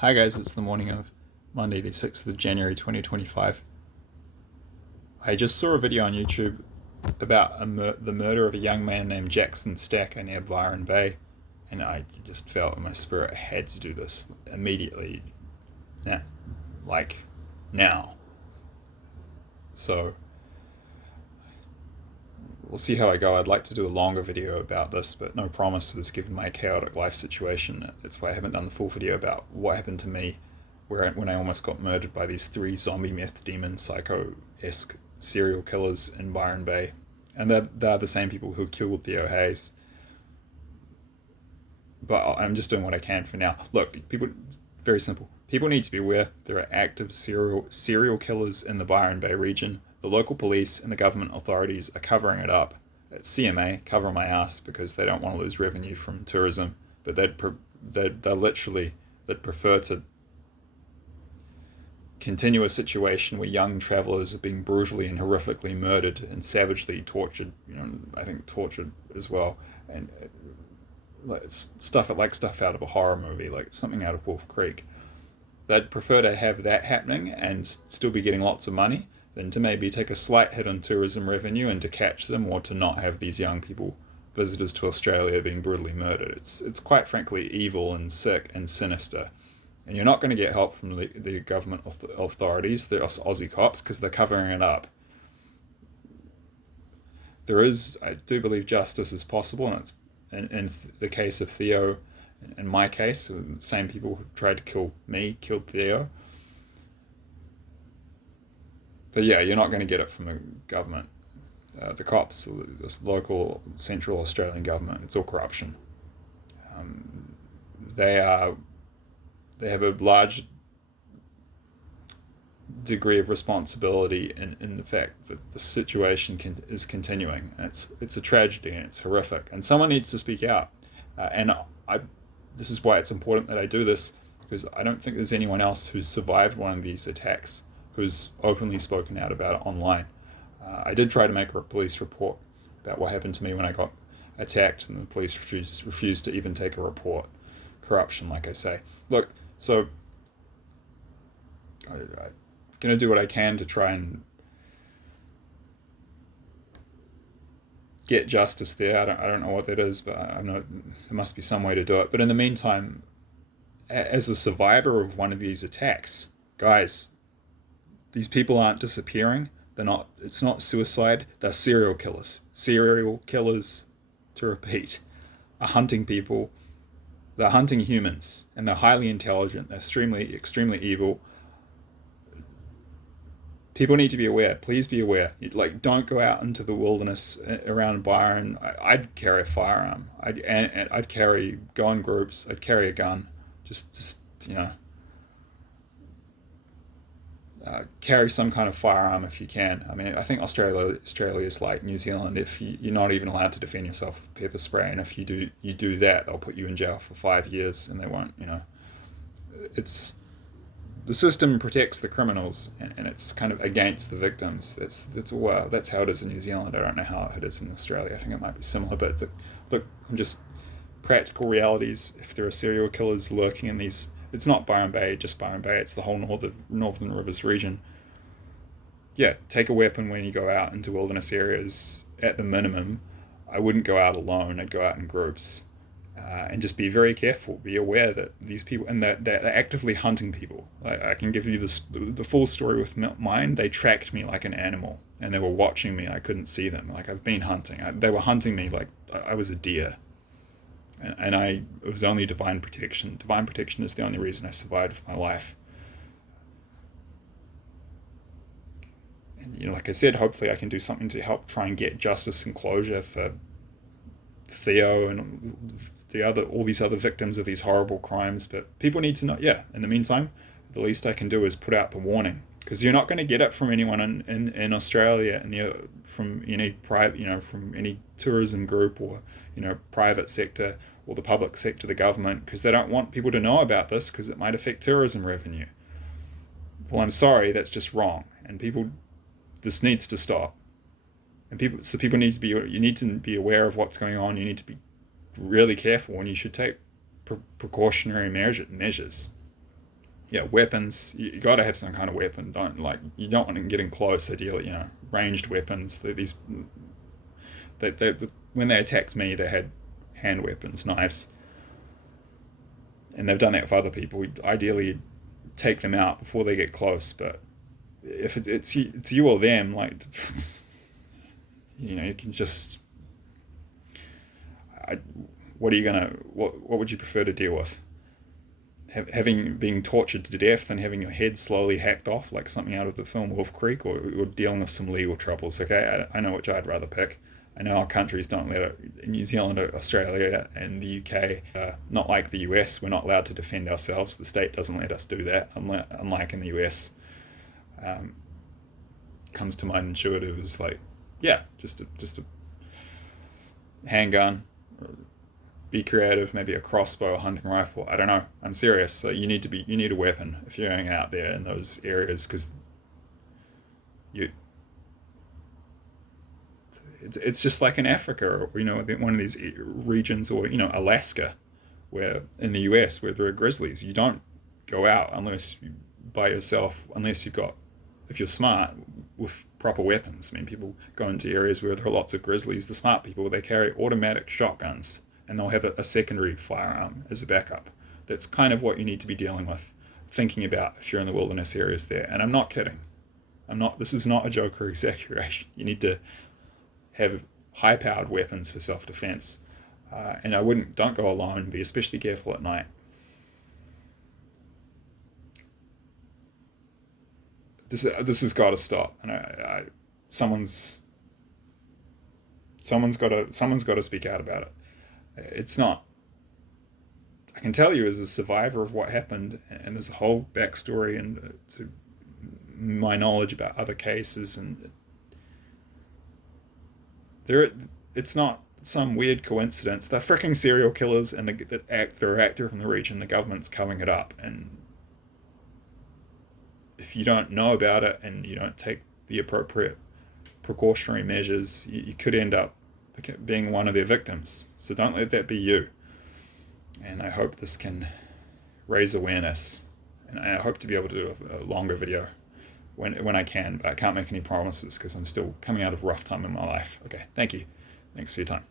Hi guys, it's the morning of Monday the 6th of January 2025. I just saw a video on YouTube about the murder of a young man named Jackson Stacker near Byron Bay, and I just felt in my spirit I had to do this immediately, now, like now. So we'll see how I go. I'd like to do a longer video about this, but no promises given my chaotic life situation. That's why I haven't done the full video about what happened to me when I almost got murdered by these three zombie meth demon psycho-esque serial killers in Byron Bay. And they're the same people who killed Theo Hayes. But I'm just doing what I can for now. Look, people, very simple. People need to be aware there are active serial killers in the Byron Bay region. The local police and the government authorities are covering it up. CMA cover my ass because they don't want to lose revenue from tourism, but they'd prefer to continue a situation where young travellers are being brutally and horrifically murdered and savagely tortured. I think tortured as well, and stuff out of a horror movie, like something out of Wolf Creek. They'd prefer to have that happening and still be getting lots of money than to maybe take a slight hit on tourism revenue and to catch them, or to not have these young people, visitors to Australia, being brutally murdered. It's quite frankly evil and sick and sinister. And you're not going to get help from the government authorities, the Aussie cops, because they're covering it up. I do believe justice is possible, and it's in the case of Theo, in my case, the same people who tried to kill me killed Theo. But yeah, you're not going to get it from the government. The cops, this local central Australian government, it's all corruption. They have a large degree of responsibility in the fact that the situation is continuing. And it's a tragedy and it's horrific. And someone needs to speak out. This is why it's important that I do this, because I don't think there's anyone else who's survived one of these attacks who's openly spoken out about it online. I did try to make a police report about what happened to me when I got attacked, and the police refused to even take a report. Corruption, like I say. Look, so I'm going to do what I can to try and get justice there. I don't know what that is, but I know there must be some way to do it. But in the meantime, as a survivor of one of these attacks, guys, these people aren't disappearing. It's not suicide. They're serial killers. Serial killers, to repeat, are hunting people. They're hunting humans, and they're highly intelligent. They're extremely evil. People need to be aware. Please be aware. Don't go out into the wilderness around Byron. I'd carry a firearm. I'd go in groups. I'd carry a gun. Just carry some kind of firearm if you can. I mean, I think Australia is like New Zealand. If you're not even allowed to defend yourself with pepper spray, and if you do that, they'll put you in jail for 5 years, and they won't. It's the system protects the criminals, and it's kind of against the victims. That's how it is in New Zealand. I don't know how it is in Australia. I think it might be similar, but look, I'm just practical realities. If there are serial killers lurking in these, it's not Byron Bay, just Byron Bay. It's the whole Northern Rivers region. Yeah, take a weapon when you go out into wilderness areas. At the minimum, I wouldn't go out alone. I'd go out in groups, and just be very careful. Be aware that these people, and they're actively hunting people. I can give you the full story with mine. They tracked me like an animal, and they were watching me. I couldn't see them. Like, I've been hunting. They were hunting me like I was a deer. And it was only divine protection. Divine protection is the only reason I survived with my life. And like I said, hopefully I can do something to help try and get justice and closure for Theo and all these other victims of these horrible crimes. But people need to know. Yeah. In the meantime, the least I can do is put out the warning, because you're not going to get it from anyone in Australia, and from any private, from any tourism group, or private sector, or the public sector, the government, because they don't want people to know about this because it might affect tourism revenue. Well, I'm sorry, that's just wrong, and this needs to stop. And people need to be. You need to be aware of what's going on. You need to be really careful, and you should take precautionary measures. yeah, weapons. You got to have some kind of weapon. You don't want to get in close. Ideally, ranged weapons. They when they attacked me, they had hand weapons, knives, and they've done that with other people. Ideally, take them out before they get close. But if it's you or them, like, you can just. What are you gonna? What would you prefer to deal with? Having being tortured to death and having your head slowly hacked off like something out of the film Wolf Creek, or dealing with some legal troubles. Okay, I know which I'd rather pick. I know our countries don't let it. New Zealand, Australia, and the UK, not like the US. We're not allowed to defend ourselves. The state doesn't let us do that. Unlike in the US, comes to mind intuitive is like, yeah, just a handgun. Be creative, maybe a crossbow, a hunting rifle. I don't know. I'm serious. So you need a weapon if you're going out there in those areas, because it's just like in Africa, or one of these regions, or Alaska, where in the US where there are grizzlies. You don't go out unless by yourself, if you're smart with proper weapons. I mean, people go into areas where there are lots of grizzlies. The smart people, they carry automatic shotguns, and they'll have a secondary firearm as a backup. That's kind of what you need to be dealing with, thinking about if you're in the wilderness areas there. And I'm not kidding. This is not a joke or exaggeration. You need to have high-powered weapons for self-defense. And don't go alone. Be especially careful at night. This has got to stop. And someone's got to speak out about it. It's not. I can tell you, as a survivor of what happened, and there's a whole backstory and to my knowledge about other cases, and it's not some weird coincidence. They're freaking serial killers, and they're active in the region. The government's covering it up, and if you don't know about it and you don't take the appropriate precautionary measures, you could end up being one of their victims. So don't let that be you. And I hope this can raise awareness. And I hope to be able to do a longer video when I can, but I can't make any promises because I'm still coming out of a rough time in my life. Okay, thank you. Thanks for your time.